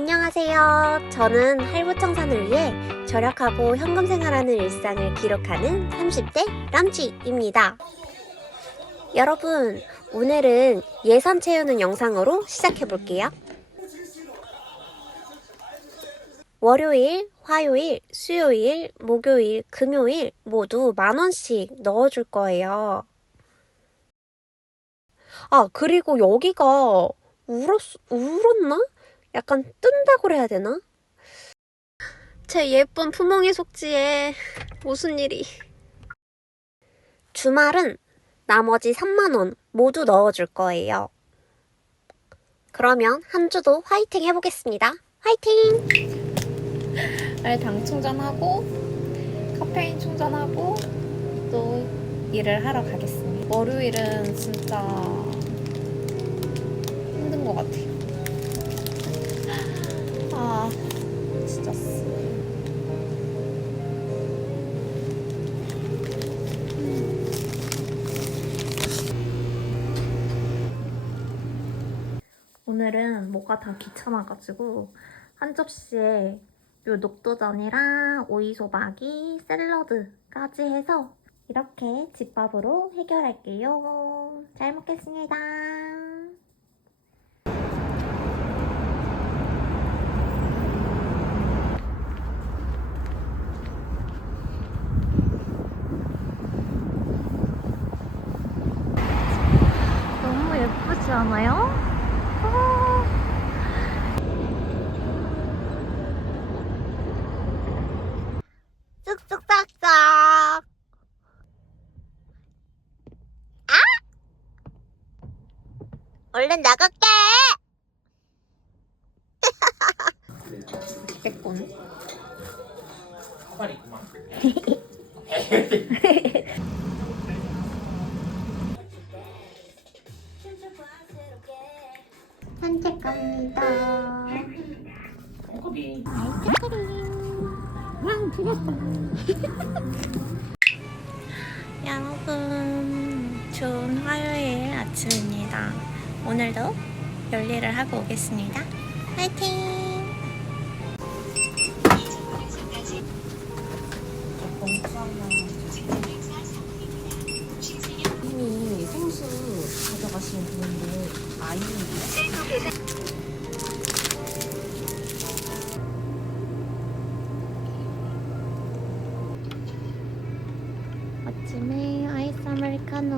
안녕하세요. 저는 할부청산을 위해 절약하고 현금 생활하는 일상을 기록하는 30대 람쥐입니다. 여러분, 오늘은 예산 채우는 영상으로 시작해 볼게요. 월요일, 화요일, 수요일, 목요일, 금요일 모두 만 원씩 넣어줄 거예요. 아, 그리고 여기가 울었, 울었나? 약간 뜬다고 해야 되나? 제 예쁜 푸몽이 속지에 무슨 일이. 주말은 나머지 3만원 모두 넣어줄 거예요. 그러면 한 주도 화이팅 해보겠습니다. 화이팅! 날당 충전하고 카페인 충전하고 또 일을 하러 가겠습니다. 월요일은 진짜 힘든 것 같아요. 아 진짜 쓰. 오늘은 뭐가 다 귀찮아가지고 한 접시에 요 녹두전이랑 오이소박이, 샐러드까지 해서 이렇게 집밥으로 해결할게요. 잘 먹겠습니다. 너무 예쁘지 않아요? 아. 쑥쑥 싹싹. 아! 얼른 나갈게. 됐군. 갑니다. 콩커비. 왕 죽었어. 여러분, 좋은 화요일 아침입니다. 오늘도 열일을 하고 오겠습니다. 화이팅! 아침에 아이스 아메리카노.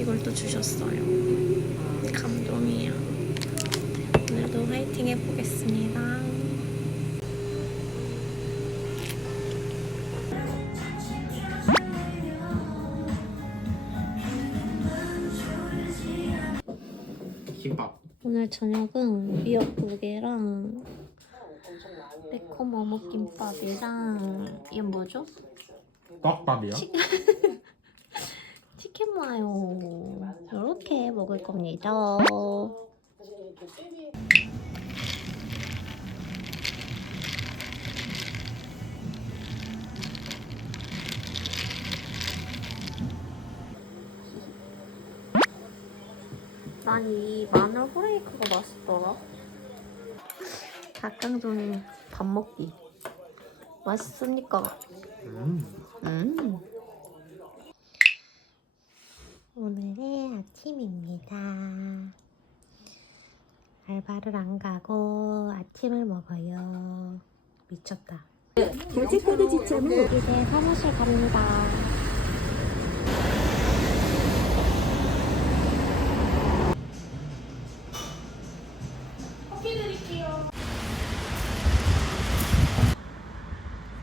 이걸 또 주셨어요. 감동이야. 오늘도 화이팅 해보겠습니다. 김밥. 오늘 저녁은 미역국이랑 매콤 어묵 김밥이랑 이게 뭐죠? 떡밥이요? 치 킨 마요 이렇게 먹을 겁니다. 난 이 마늘 후레이크가 맛있더라. 닭강정에 밥 먹기. 맛있습니까? 음. 음. 오늘의 아침입니다. 알바를 안 가고 아침을 먹어요. 미쳤다. 결제카드 지참 후 이제 사무실 갑니다.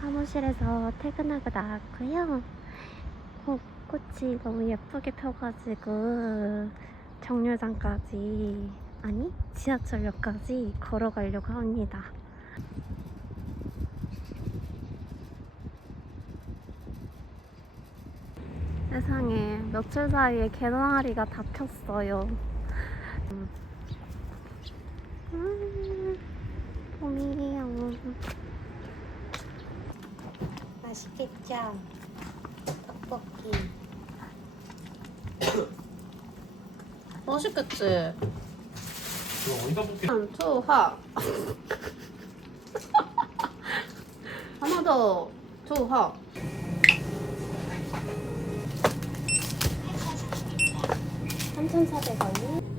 사무실에서 퇴근하고 나왔고요. 어, 꽃이 너무 예쁘게 펴가지고 정류장까지 아니 지하철역까지 걸어가려고 합니다. 세상에 며칠 사이에 개나리가 다 폈어요. 음, 음, 봄이에요. 맛있겠죠? 떡볶이. 맛있겠지? 어디다 볼게? 투하. 하나 더. 투 하. 삼천사백 원.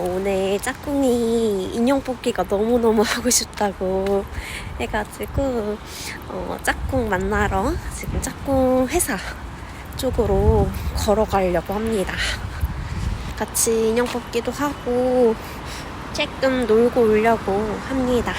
오늘 짝꿍이 인형 뽑기가 너무너무 하고 싶다고 해가지고 어, 짝꿍 만나러 지금 짝꿍 회사 쪽으로 걸어가려고 합니다. 같이 인형 뽑기도 하고 조금 놀고 오려고 합니다.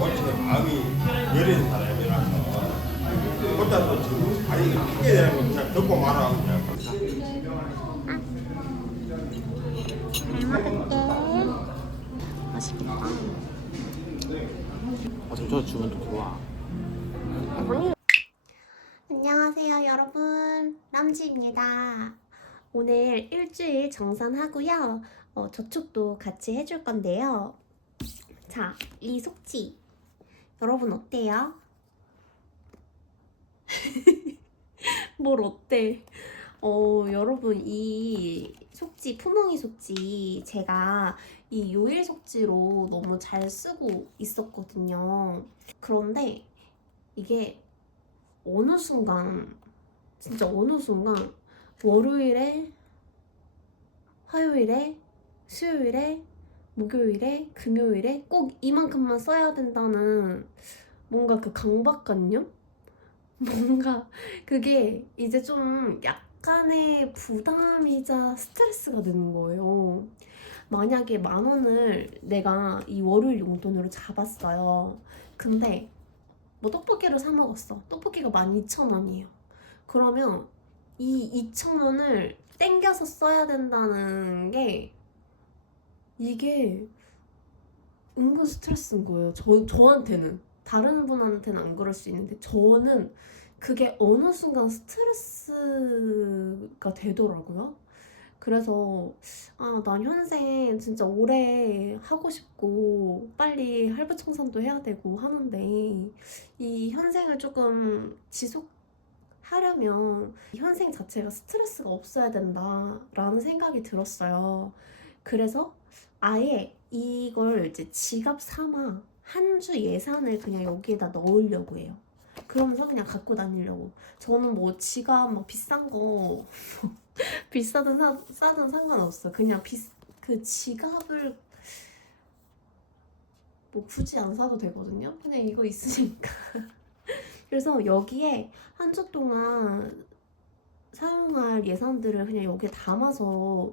원칙은 마음이 여린 사람이라서 혼자서 지금 아니 핑계 대는 거 그냥 듣고 말아 그냥 맛있겠다. 어, 저 주문 또 좋아. 안녕하세요, 여러분. 람지입니다. 오늘 일주일 정산하고요. 어, 저축도 같이 해줄 건데요. 자, 이 속지. 여러분 어때요? 뭘 어때? 어, 여러분 이 속지, 푸멍이 속지 제가 이 요일 속지로 너무 잘 쓰고 있었거든요. 그런데 이게 어느 순간 진짜 어느 순간 월요일에 화요일에 수요일에 목요일에 금요일에 꼭 이만큼만 써야 된다는 뭔가 그 강박관념? 뭔가 그게 이제 좀 약간의 부담이자 스트레스가 되는 거예요. 만약에 만 원을 내가 이 월요일 용돈으로 잡았어요. 근데 뭐 떡볶이를 사 먹었어. 떡볶이가 12,000원이에요. 그러면 이 2,000원을 땡겨서 써야 된다는 게 이게 은근 스트레스인 거예요. 저, 저한테는. 다른 분한테는 안 그럴 수 있는데 저는 그게 어느 순간 스트레스가 되더라고요. 그래서 아, 난 현생 진짜 오래 하고 싶고 빨리 할부 청산도 해야 되고 하는데 이 현생을 조금 지속하려면 이 현생 자체가 스트레스가 없어야 된다라는 생각이 들었어요. 그래서 아예 이걸 이제 지갑 삼아 한 주 예산을 그냥 여기에다 넣으려고 해요. 그러면서 그냥 갖고 다니려고. 저는 뭐 지갑 막 비싼 거 비싸든 사, 싸든 상관없어. 그냥 비, 그 지갑을 뭐 굳이 안 사도 되거든요. 그냥 이거 있으니까. 그래서 여기에 한 주 동안 사용할 예산들을 그냥 여기에 담아서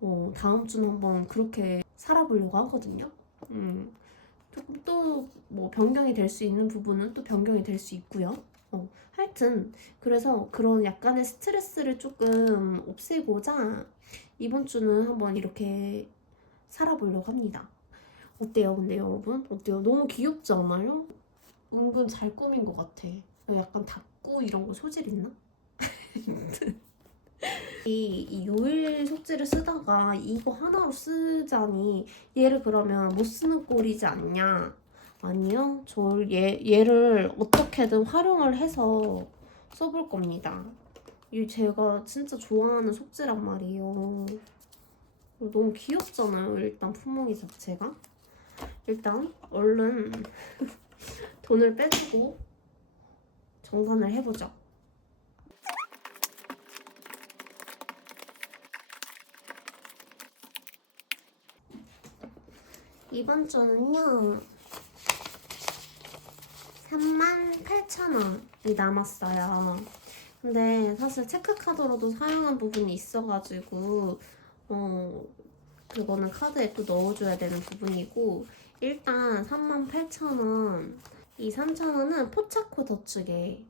어, 다음 주는 한번 그렇게 살아보려고 하거든요. 음. 조금 또 뭐 변경이 될 수 있는 부분은 또 변경이 될 수 있고요. 어, 하여튼 그래서 그런 약간의 스트레스를 조금 없애고자 이번 주는 한번 이렇게 살아보려고 합니다. 어때요, 근데 여러분? 어때요? 너무 귀엽지 않아요? 은근 잘 꾸민 것 같아. 약간 닭구 이런 거 소질 있나? 이, 이 요일 속지를 쓰다가 이거 하나로 쓰자니 얘를 그러면 못 쓰는 꼴이지 않냐? 아니요. 저 얘, 얘를 어떻게든 활용을 해서 써볼 겁니다. 이 제가 진짜 좋아하는 속지란 말이에요. 너무 귀엽잖아요. 일단 품목이 자체가. 일단 얼른 돈을 빼주고 정산을 해보죠. 이번 주는요. 38,000원이 남았어요. 근데 사실 체크카드로도 사용한 부분이 있어가지고 어 그거는 카드에 또 넣어줘야 되는 부분이고 일단 38,000원 이 3,000원은 포차코 저축에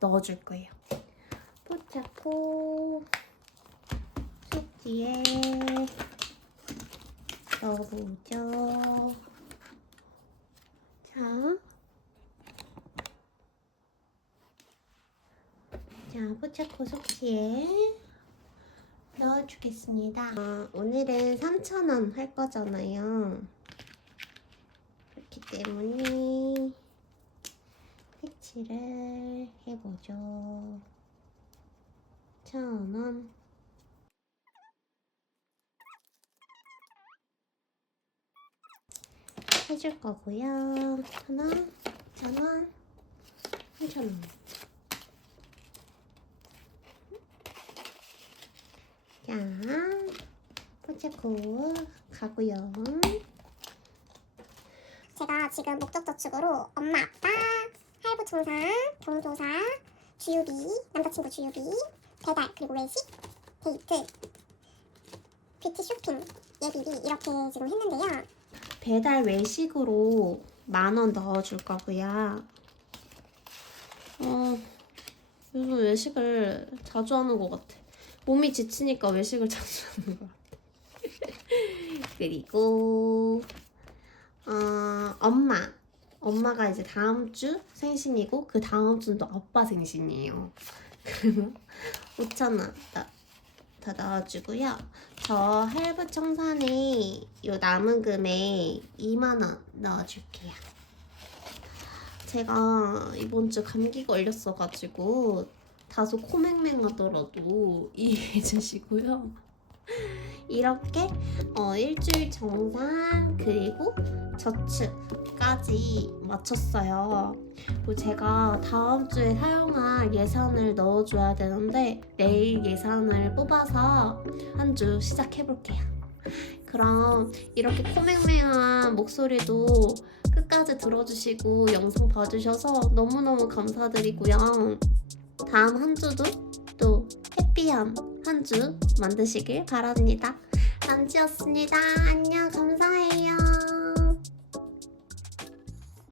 넣어줄 거예요. 포차코 속지에 넣어보죠. 자, 자 포차코 속지에 넣어주겠습니다. 아, 오늘은 3,000원 할 거잖아요. 그렇기 때문에 패치를 해보죠. 1,000원. 해줄 거고요. 하나, 2,000원, 3,000원. 자, 포체코 가고요. 제가 지금 목적 저축으로 엄마, 아빠, 할부 총사, 경조사, 주유비, 남자친구 주유비, 배달, 그리고 외식, 데이트, 뷰티 쇼핑, 예비비 이렇게 지금 했는데요. 배달 외식으로 만 원 넣어줄 거고요. 어, 요즘 외식을 자주 하는 것 같아. 몸이 지치니까 외식을 자주 하는 것 같아. 그리고 어, 엄마. 엄마가 이제 다음 주 생신이고 그 다음 주는 또 아빠 생신이에요. 그러면 5천 원 더 넣어주고요. 저 할부 청산에 요 남은 금액 2만 원 넣어줄게요. 제가 이번 주 감기 걸렸어가지고 다소 코맹맹하더라도 이해해 주시고요. 이렇게 어, 일주일 정산 그리고 저축까지 마쳤어요. 그리고 제가 다음 주에 사용할 예산을 넣어줘야 되는데 내일 예산을 뽑아서 한 주 시작해볼게요. 그럼 이렇게 코맹맹한 목소리도 끝까지 들어주시고 영상 봐주셔서 너무너무 감사드리고요. 다음 한 주도 또 해피한 한 주 만드시길 바랍니다. 남지였습니다. 안녕, 감사해요.